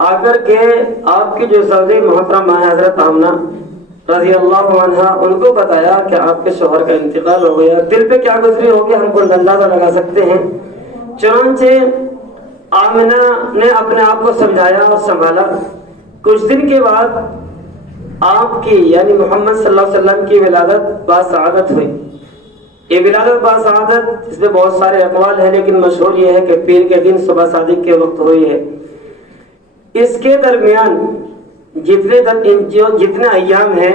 آ کر کے آپ کی جو زوجہ محترمہ ہے حضرت آمنہ رضی اللہ عنہ، ان کو بتایا کہ آپ کے شوہر کا انتقال ہو گیا۔ دل پہ کیا گزری ہوگی ہم کو اندازہ لگا سکتے ہیں۔ چنانچہ آمنہ نے اپنے آپ کو سمجھایا اور سنبھالا۔ کچھ دن کے بعد آپ کی یعنی محمد صلی اللہ علیہ وسلم کی ولادت باسعادت ہوئی۔ یہ ولادت باسعادت اس میں بہت سارے اقوال ہیں، لیکن مشہور یہ ہے کہ پیر کے دن صبح صادق کے وقت ہوئی ہے۔ اس کے درمیان جتنے ایام ہیں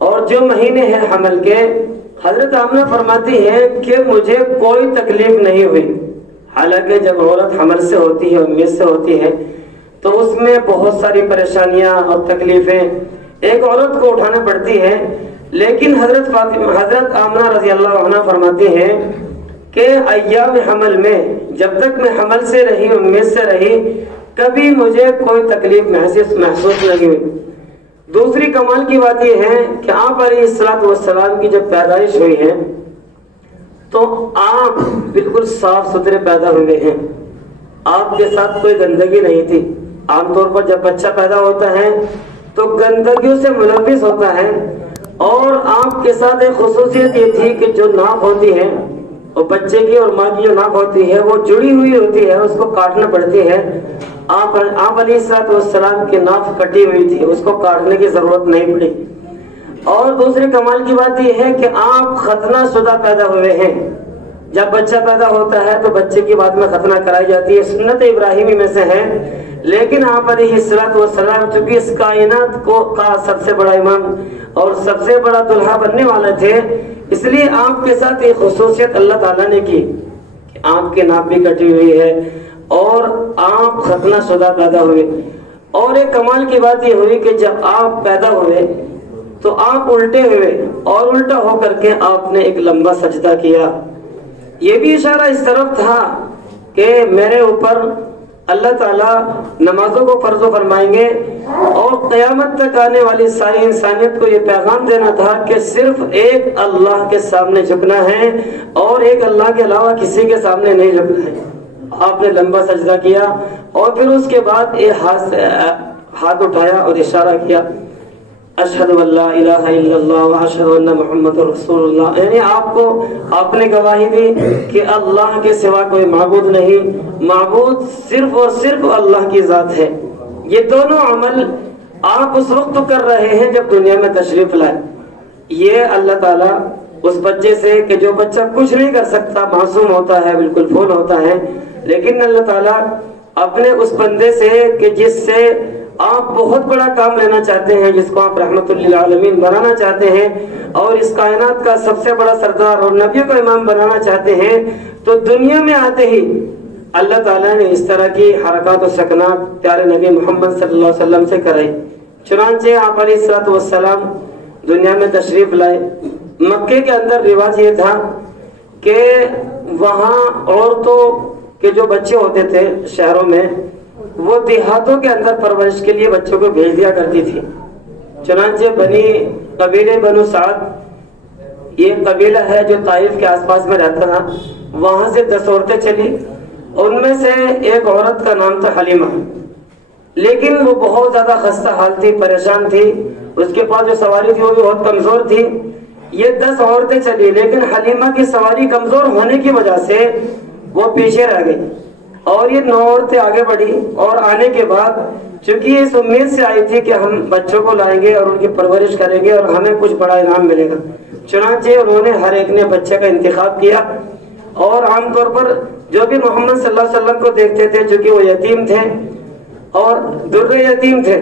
اور جو مہینے ہیں حمل کے، حضرت آمنہ فرماتی ہے کہ مجھے کوئی تکلیف نہیں ہوئی۔ حالانکہ جب عورت حمل سے ہوتی ہے، امید سے ہوتی ہے، تو اس میں بہت ساری پریشانیاں اور تکلیفیں ایک عورت کو اٹھانا پڑتی ہے، لیکن حضرت آمنہ رضی اللہ عنہ فرماتی ہیں کہ ایام حمل میں جب تک میں حمل سے رہی، امید سے رہی، کبھی مجھے کوئی تکلیف محسوس نہیں ہوئی۔ دوسری کمال کی بات یہ ہے کہ آپ علیہ الصلوۃ والسلام کی جب پیدائش ہوئی ہے تو آپ بالکل صاف ستھرے پیدا ہوئے ہیں، آپ کے ساتھ کوئی گندگی نہیں تھی۔ عام طور پر جب بچہ پیدا ہوتا ہے تو گندگیوں سے ملوث ہوتا ہے، اور آپ کے ساتھ ایک خصوصیت یہ تھی کہ جو ناک ہوتی ہے اور بچے کی اور ماں کی جو ناک ہوتی ہے وہ جڑی ہوئی ہوتی ہے، اس کو کاٹنا پڑتی ہے۔ آپ علیہ السلام کی ناک کٹی ہوئی تھی، اس کو کاٹنے کی ضرورت نہیں پڑی۔ اور دوسرے کمال کی بات یہ ہے کہ آپ ختنہ شدہ پیدا ہوئے ہیں۔ جب بچہ پیدا ہوتا ہے تو بچے کی بعد میں ختنہ کرائی جاتی ہے، سنت ابراہیمی میں سے ہے، لیکن آپ علیہ السلام چونکہ اس کائنات کا سب سے بڑا امام اور سب سے بڑا دلہا بننے والے تھے، اس لیے آپ کے ساتھ ایک خصوصیت اللہ تعالیٰ نے کی کہ آپ کی ناک بھی کٹی ہوئی ہے اور آپ ختنہ شدہ پیدا ہوئے۔ اور ایک کمال کی بات یہ ہوئی کہ جب آپ پیدا ہوئے تو آپ الٹے ہوئے اور الٹا ہو کر کے آپ نے ایک لمبا سجدہ کیا۔ یہ بھی اشارہ اس طرف تھا کہ میرے اوپر اللہ تعالیٰ نمازوں کو فرض فرمائیں گے، اور قیامت تک آنے والی ساری انسانیت کو یہ پیغام دینا تھا کہ صرف ایک اللہ کے سامنے جھکنا ہے اور ایک اللہ کے علاوہ کسی کے سامنے نہیں جھکنا ہے۔ آپ نے لمبا سجدہ کیا اور پھر اس کے بعد ایک ہاتھ اٹھایا اور اشارہ کیا، اشہد ان لا الہ الا اللہ واشہد ان محمد رسول اللہ، یعنی آپ نے گواہی دی کہ اللہ کے سوا کوئی معبود نہیں، معبود صرف اور صرف اللہ کی ذات ہے۔ یہ دونوں عمل آپ اس وقت کر رہے ہیں جب دنیا میں تشریف لائے۔ یہ اللہ تعالیٰ اس بچے سے کہ جو بچہ کچھ نہیں کر سکتا، معصوم ہوتا ہے، بالکل پھول ہوتا ہے، لیکن اللہ تعالیٰ اپنے اس بندے سے کہ جس سے آپ بہت بڑا کام لینا چاہتے ہیں، جس کو آپ رحمت للعالمین بنانا چاہتے ہیں اور اس کائنات کا سب سے بڑا سردار اور نبیوں کا امام بنانا چاہتے ہیں، تو دنیا میں آتے ہی اللہ تعالیٰ نے اس طرح کی حرکات و سکنات پیارے نبی محمد صلی اللہ علیہ وسلم سے کرائی۔ چنانچہ آپ علیہ الصلوۃ والسلام دنیا میں تشریف لائے۔ مکے کے اندر رواج یہ تھا کہ وہاں عورتوں کے جو بچے ہوتے تھے شہروں میں، وہ دیہاتوں کے اندر پرورش کے لیے بچوں کو بھیج دیا کرتی تھی۔ چنانچہ قبیلے بنو سعد، یہ قبیلہ ہے جو طائف کے آس پاس میں رہتا تھا، وہاں سے 10 عورتیں چلی، ان میں سے ایک عورت کا نام تھا حلیمہ، لیکن وہ بہت زیادہ خستہ حال تھی، پریشان تھی، اس کے پاس جو سواری تھی وہ بھی بہت کمزور تھی۔ یہ 10 عورتیں چلی، لیکن حلیمہ کی سواری کمزور ہونے کی وجہ سے وہ پیچھے رہ گئی، اور یہ 9 عورتیں آگے بڑھی، اور آنے کے بعد چونکہ اس امید سے آئی تھی کہ ہم بچوں کو لائیں گے اور ان کی پرورش کریں گے اور ہمیں کچھ بڑا انعام ملے گا، چنانچہ انہوں نے ہر ایک نے بچے کا انتخاب کیا، اور عام طور پر جو بھی محمد صلی اللہ علیہ وسلم کو دیکھتے تھے، چونکہ وہ یتیم تھے اور در یتیم تھے،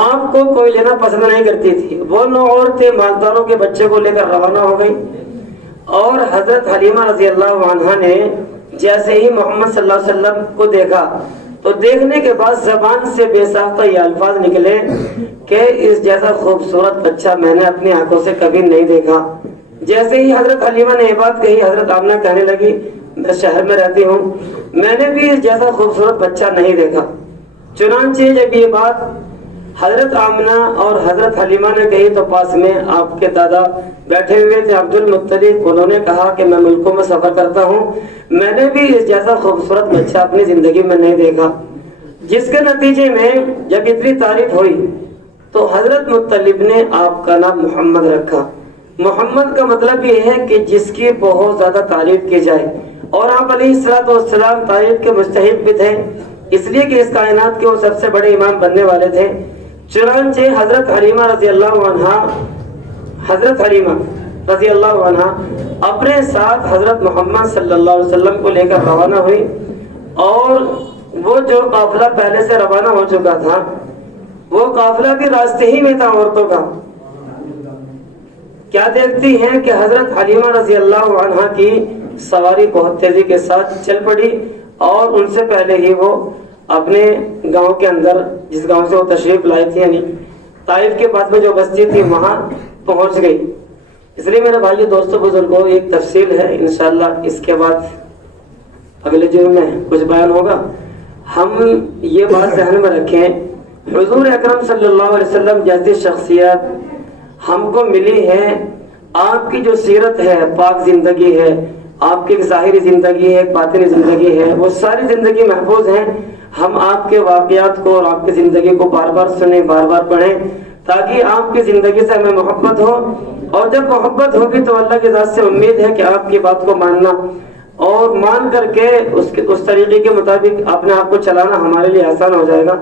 آپ کو کوئی لینا پسند نہیں کرتی تھی، وہ 9 عورتیں مالداروں کے بچے کو لے کر روانہ ہو گئی، اور حضرت حلیمہ رضی اللہ عنہا نے جیسے ہی محمد صلی اللہ علیہ وسلم کو دیکھا تو دیکھنے کے بعد زبان سے بے ساختہ یہ الفاظ نکلے کہ اس جیسا خوبصورت بچہ میں نے اپنی آنکھوں سے کبھی نہیں دیکھا۔ جیسے ہی حضرت حلیمہ نے یہ بات کہی، حضرت آمنہ کہنے لگی میں شہر میں رہتی ہوں، میں نے بھی اس جیسا خوبصورت بچہ نہیں دیکھا۔ چنانچہ جب یہ بات حضرت آمنہ اور حضرت حلیمہ نے کہی تو پاس میں آپ کے دادا بیٹھے ہوئے تھے عبد المطلب، انہوں نے کہا کہ میں ملکوں میں سفر کرتا ہوں، میں نے بھی اس جیسا خوبصورت بچہ اپنی زندگی میں نہیں دیکھا۔ جس کے نتیجے میں جب اتنی تعریف ہوئی تو حضرت مطلب نے آپ کا نام محمد رکھا۔ محمد کا مطلب یہ ہے کہ جس کی بہت زیادہ تعریف کی جائے، اور آپ علیہ الصلوۃ والسلام تعریف کے مستحق بھی تھے، اس لیے کہ اس کائنات کے وہ سب سے بڑے امام بننے والے تھے۔ چنانچہ حضرت حلیمہ رضی اللہ عنہ اپنے ساتھ حضرت محمد صلی اللہ علیہ وسلم کو لے کر روانہ ہوئی، اور وہ جو قافلہ پہلے سے روانہ ہو چکا تھا وہ قافلہ بھی راستے ہی میں تھا عورتوں کا۔ کیا دیکھتی ہیں کہ حضرت حلیمہ رضی اللہ عنہ کی سواری بہت تیزی کے ساتھ چل پڑی، اور ان سے پہلے ہی وہ اپنے گاؤں کے اندر، جس گاؤں سے وہ تشریف لائی تھی، یعنی طائف کے بعد میں جو بستی تھی وہاں پہنچ گئی۔ اس لیے میرے بھائیو دوستوں بزرگوں ایک تفصیل ہے، انشاءاللہ اس کے بعد اگلے جمعے میں کچھ بیان ہوگا۔ ہم یہ بات ذہن میں رکھیں، حضور اکرم صلی اللہ علیہ وسلم جیسی شخصیت ہم کو ملی ہے، آپ کی جو سیرت ہے، پاک زندگی ہے، آپ کی ایک ظاہری زندگی ہے، ایک باطنی زندگی ہے، وہ ساری زندگی محفوظ ہیں۔ ہم آپ کے واقعات کو اور آپ کی زندگی کو بار بار سنیں، بار بار پڑھیں، تاکہ آپ کی زندگی سے ہمیں محبت ہو، اور جب محبت ہوگی تو اللہ کی ذات سے امید ہے کہ آپ کی بات کو ماننا، اور مان کر کے اس طریقے کے مطابق اپنے آپ کو چلانا ہمارے لیے آسان ہو جائے گا۔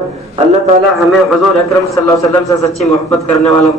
اللہ تعالی ہمیں حضور اکرم صلی اللہ علیہ وسلم سے سچی محبت کرنے والا